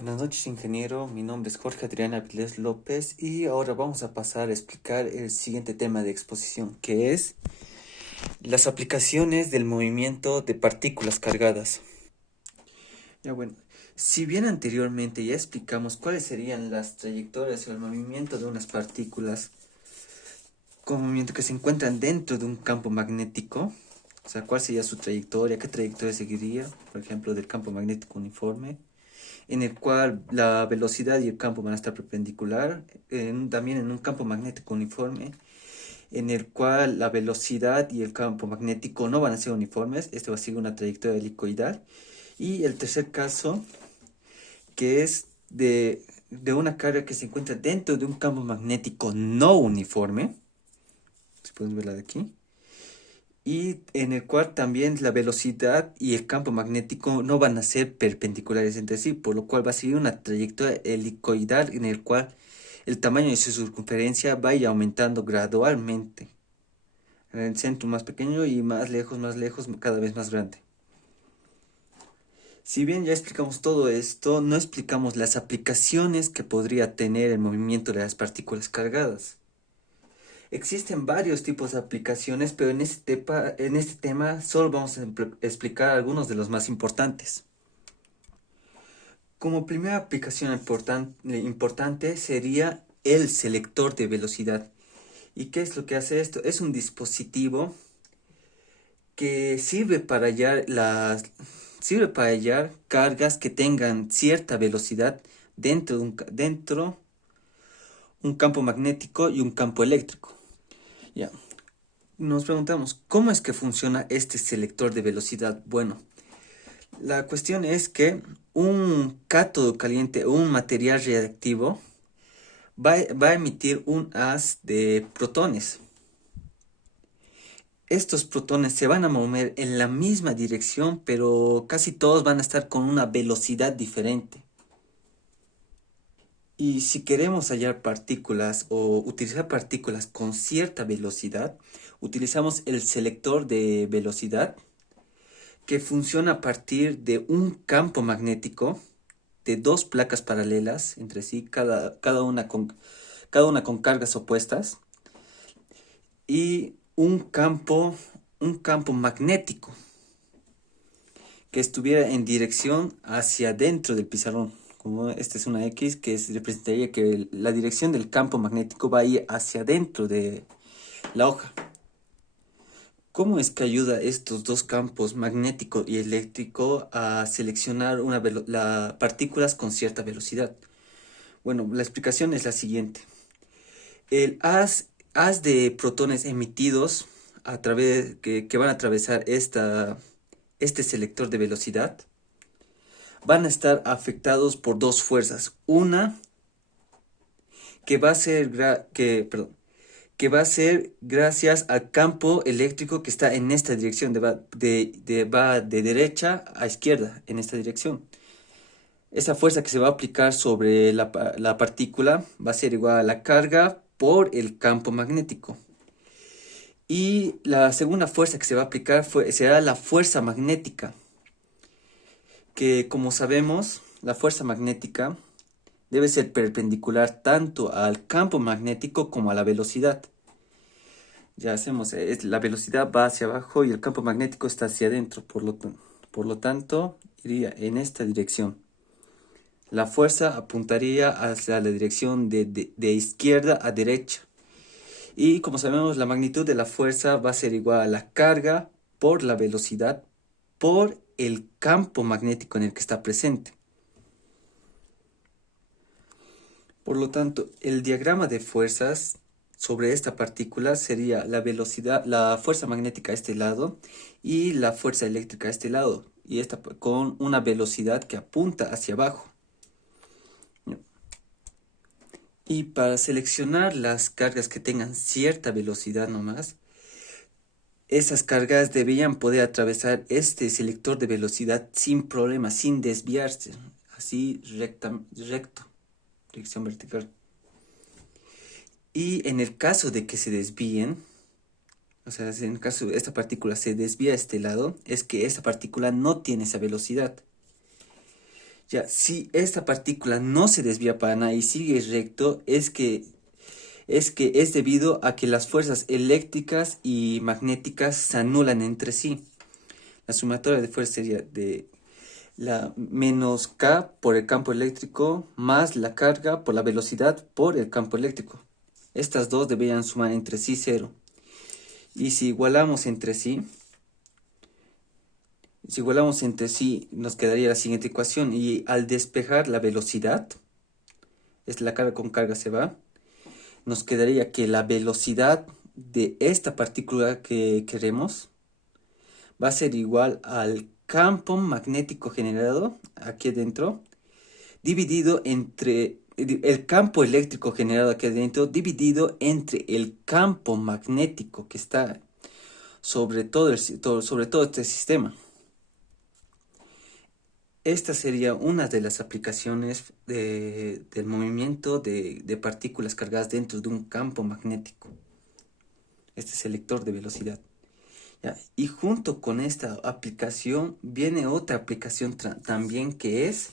Buenas noches, ingeniero. Mi nombre es Jorge Adrián Avilés López y ahora vamos a pasar a explicar el siguiente tema de exposición, que es las aplicaciones del movimiento de partículas cargadas. Ya bueno, si bien anteriormente ya explicamos cuáles serían las trayectorias o el movimiento de unas partículas con movimiento que se encuentran dentro de un campo magnético, o sea, cuál sería su trayectoria, qué trayectoria seguiría, por ejemplo, del campo magnético uniforme, en el cual la velocidad y el campo van a estar perpendicular, también en un campo magnético uniforme, en el cual la velocidad y el campo magnético no van a ser uniformes, este va a seguir una trayectoria helicoidal, y el tercer caso, que es de una carga que se encuentra dentro de un campo magnético no uniforme, si pueden verla de aquí, y en el cual también la velocidad y el campo magnético no van a ser perpendiculares entre sí, por lo cual va a seguir una trayectoria helicoidal en el cual el tamaño de su circunferencia va a ir aumentando gradualmente. En el centro más pequeño y más lejos, cada vez más grande. Si bien ya explicamos todo esto, no explicamos las aplicaciones que podría tener el movimiento de las partículas cargadas. Existen varios tipos de aplicaciones, pero en este tema solo vamos a explicar algunos de los más importantes. Como primera aplicación importante sería el selector de velocidad. ¿Y qué es lo que hace esto? Es un dispositivo que sirve para hallar cargas que tengan cierta velocidad dentro un campo magnético y un campo eléctrico. Ya. Nos preguntamos, ¿cómo es que funciona este selector de velocidad? Bueno, la cuestión es que un cátodo caliente o un material reactivo va a emitir un haz de protones. Estos protones se van a mover en la misma dirección, pero casi todos van a estar con una velocidad diferente. Y si queremos hallar partículas o utilizar partículas con cierta velocidad, utilizamos el selector de velocidad que funciona a partir de un campo magnético de dos placas paralelas entre sí, cada una con cargas opuestas, y un campo magnético que estuviera en dirección hacia adentro del pizarrón. Como esta es una X representaría que la dirección del campo magnético va a ir hacia adentro de la hoja. ¿Cómo es que ayuda estos dos campos, magnético y eléctrico, a seleccionar las partículas con cierta velocidad? Bueno, la explicación es la siguiente. El haz de protones emitidos que van a atravesar este selector de velocidad van a estar afectados por dos fuerzas. Una que va a ser, que va a ser gracias al campo eléctrico que está en esta dirección, va de derecha a izquierda en esta dirección. Esa fuerza que se va a aplicar sobre la partícula va a ser igual a la carga por el campo magnético. Y la segunda fuerza que se va a aplicar será la fuerza magnética, que como sabemos, la fuerza magnética debe ser perpendicular tanto al campo magnético como a la velocidad. Ya hacemos, la velocidad va hacia abajo y el campo magnético está hacia adentro, por lo tanto, iría en esta dirección. La fuerza apuntaría hacia la dirección de izquierda a derecha. Y como sabemos, la magnitud de la fuerza va a ser igual a la carga por la velocidad por el campo magnético en el que está presente. Por lo tanto, el diagrama de fuerzas sobre esta partícula sería la velocidad, la fuerza magnética a este lado y la fuerza eléctrica a este lado, y esta con una velocidad que apunta hacia abajo. Y para seleccionar las cargas que tengan cierta velocidad nomás, esas cargas debían poder atravesar este selector de velocidad sin problema, sin desviarse, así recto, dirección vertical. Y en el caso de que se desvíen, o sea, si en el caso de esta partícula se desvía a este lado, es que esta partícula no tiene esa velocidad. Ya, si esta partícula no se desvía para nada y sigue recto, es debido a que las fuerzas eléctricas y magnéticas se anulan entre sí. La sumatoria de fuerzas sería de la menos K por el campo eléctrico más la carga por la velocidad por el campo eléctrico. Estas dos deberían sumar entre sí cero. Y si igualamos entre sí, nos quedaría la siguiente ecuación. Y al despejar la velocidad, es la carga con carga se va, nos quedaría que la velocidad de esta partícula que queremos va a ser igual al campo magnético generado aquí adentro, dividido entre el campo eléctrico generado aquí adentro, dividido entre el campo magnético que está sobre todo este sistema. Esta sería una de las aplicaciones del movimiento de partículas cargadas dentro de un campo magnético. Este selector de velocidad. ¿Ya? Y junto con esta aplicación viene otra aplicación también, que es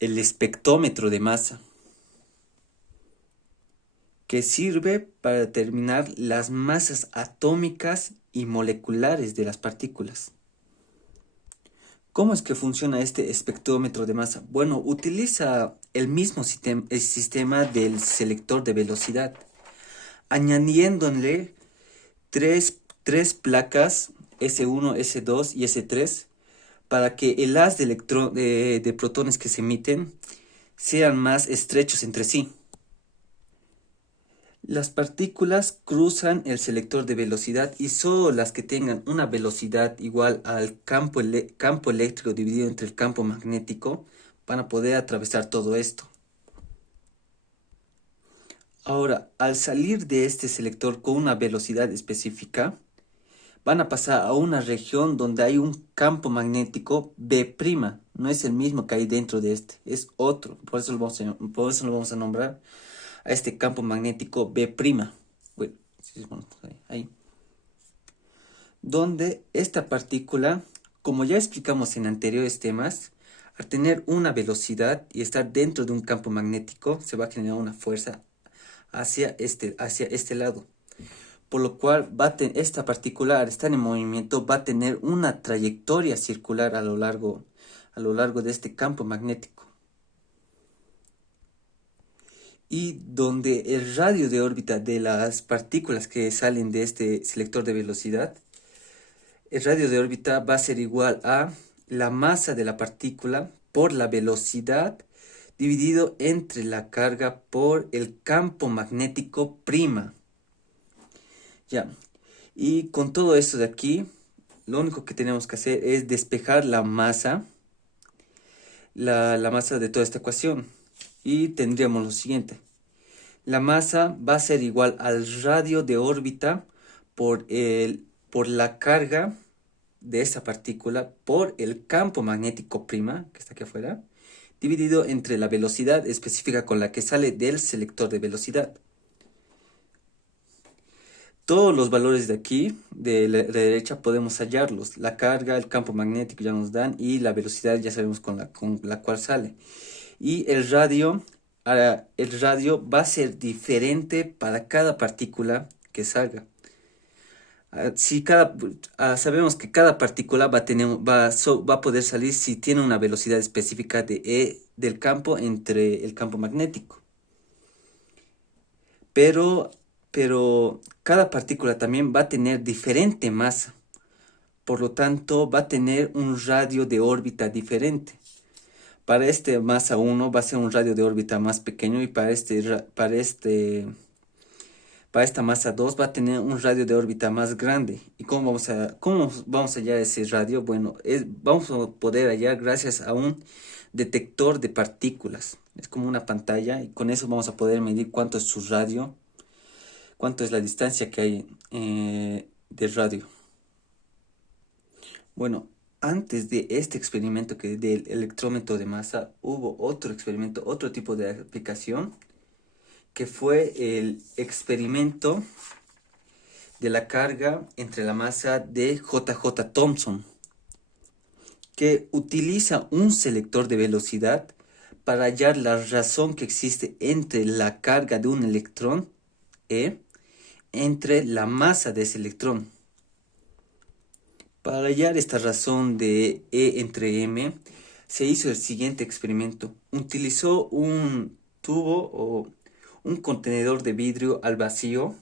el espectrómetro de masa, que sirve para determinar las masas atómicas y moleculares de las partículas. ¿Cómo es que funciona este espectrómetro de masa? Bueno, utiliza el mismo sistema del selector de velocidad, añadiéndole tres placas S1, S2 y S3 para que el haz de protones que se emiten sean más estrechos entre sí. Las partículas cruzan el selector de velocidad y solo las que tengan una velocidad igual al campo eléctrico dividido entre el campo magnético van a poder atravesar todo esto. Ahora, al salir de este selector con una velocidad específica, van a pasar a una región donde hay un campo magnético B', no es el mismo que hay dentro de este, es otro, por eso lo vamos a nombrar a este campo magnético B'. Bueno, ahí. Donde esta partícula, como ya explicamos en anteriores temas, al tener una velocidad y estar dentro de un campo magnético, se va a generar una fuerza hacia este lado. Por lo cual esta partícula, al estar en movimiento, va a tener una trayectoria circular a lo largo de este campo magnético. Y donde el radio de órbita de las partículas que salen de este selector de velocidad, el radio de órbita va a ser igual a la masa de la partícula por la velocidad dividido entre la carga por el campo magnético prima. Ya. Y con todo esto de aquí, lo único que tenemos que hacer es despejar la masa, la masa de toda esta ecuación. Y tendríamos lo siguiente. La masa va a ser igual al radio de órbita por la carga de esta partícula por el campo magnético prima, que está aquí afuera, dividido entre la velocidad específica con la que sale del selector de velocidad. Todos los valores de aquí, de la derecha, podemos hallarlos. La carga, el campo magnético ya nos dan y la velocidad ya sabemos con la cual sale. Y el radio va a ser diferente para cada partícula que salga. Sabemos que cada partícula va a poder salir si tiene una velocidad específica del campo entre el campo magnético. Pero cada partícula también va a tener diferente masa. Por lo tanto, va a tener un radio de órbita diferente. Para este masa 1 va a ser un radio de órbita más pequeño y para esta masa 2 va a tener un radio de órbita más grande. ¿Y cómo vamos a hallar ese radio? Bueno, vamos a poder hallar gracias a un detector de partículas. Es como una pantalla y con eso vamos a poder medir cuánto es su radio, cuánto es la distancia que hay de radio. Bueno, antes de este experimento del electrómetro de masa, hubo otro experimento, otro tipo de aplicación, que fue el experimento de la carga entre la masa de J.J. Thomson, que utiliza un selector de velocidad para hallar la razón que existe entre la carga de un electrón E entre la masa de ese electrón. Para hallar esta razón de E entre M, se hizo el siguiente experimento. Utilizó un tubo o un contenedor de vidrio al vacío,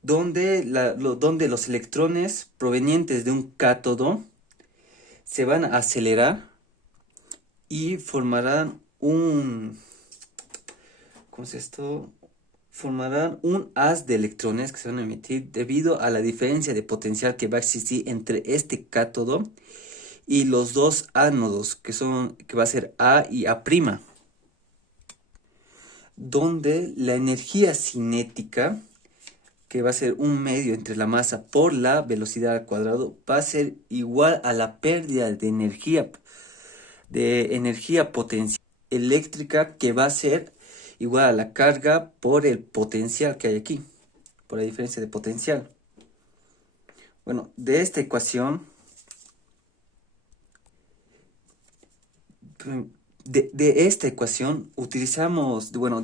donde los electrones provenientes de un cátodo se van a acelerar y formarán ¿cómo es esto? Formarán un haz de electrones que se van a emitir debido a la diferencia de potencial que va a existir entre este cátodo y los dos ánodos, que va a ser A y A', donde la energía cinética, que va a ser un medio entre la masa por la velocidad al cuadrado, va a ser igual a la pérdida de energía potencial eléctrica, que va a ser igual a la carga por el potencial que hay aquí, por la diferencia de potencial. Bueno, de esta ecuación,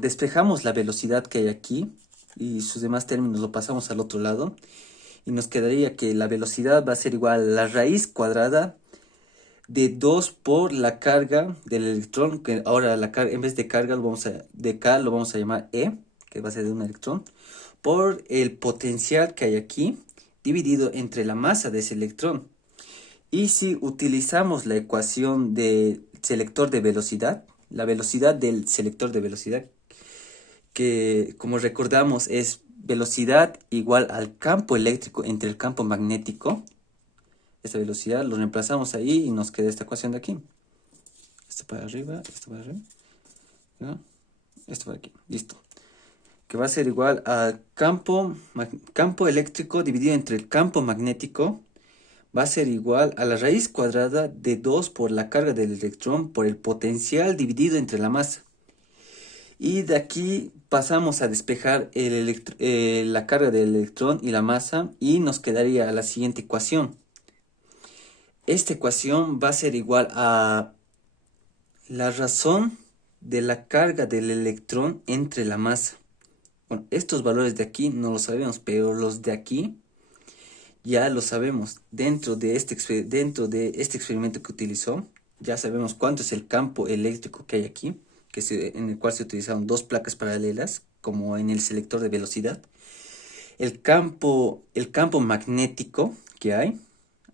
despejamos la velocidad que hay aquí y sus demás términos lo pasamos al otro lado, y nos quedaría que la velocidad va a ser igual a la raíz cuadrada de 2 por la carga del electrón, que ahora la carga, en vez de carga, de K lo vamos a llamar E, que va a ser de un electrón, por el potencial que hay aquí, dividido entre la masa de ese electrón. Y si utilizamos la ecuación del selector de velocidad, la velocidad del selector de velocidad, que como recordamos es velocidad igual al campo eléctrico entre el campo magnético, esta velocidad lo reemplazamos ahí y nos queda esta ecuación de aquí. Esto para arriba, esto para arriba, ¿ya? Esto para aquí, listo. Que va a ser igual al campo eléctrico dividido entre el campo magnético, va a ser igual a la raíz cuadrada de 2 por la carga del electrón por el potencial dividido entre la masa. Y de aquí pasamos a despejar la carga del electrón y la masa, y nos quedaría la siguiente ecuación. Esta ecuación va a ser igual a la razón de la carga del electrón entre la masa. Bueno, estos valores de aquí no los sabemos, pero los de aquí ya lo sabemos. Dentro de este experimento que utilizó, ya sabemos cuánto es el campo eléctrico que hay aquí, en el cual se utilizaron dos placas paralelas, como en el selector de velocidad. El campo magnético que hay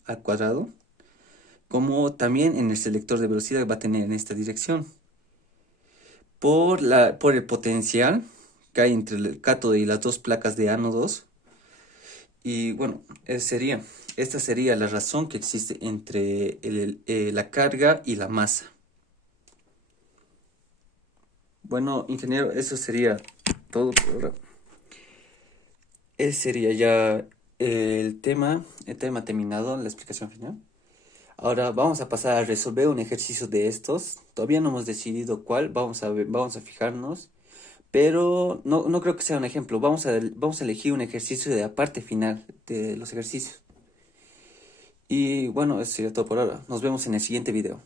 al cuadrado, como también en el selector de velocidad va a tener en esta dirección. Por el potencial que hay entre el cátodo y las dos placas de ánodos. Y bueno, esta sería la razón que existe entre la carga y la masa. Bueno, ingeniero, eso sería todo por ahora. Ese sería ya el tema terminado, la explicación final. Ahora vamos a pasar a resolver un ejercicio de estos. Todavía no hemos decidido cuál, vamos a fijarnos. Pero no creo que sea un ejemplo. Vamos a elegir un ejercicio de la parte final de los ejercicios. Y bueno, eso sería todo por ahora. Nos vemos en el siguiente video.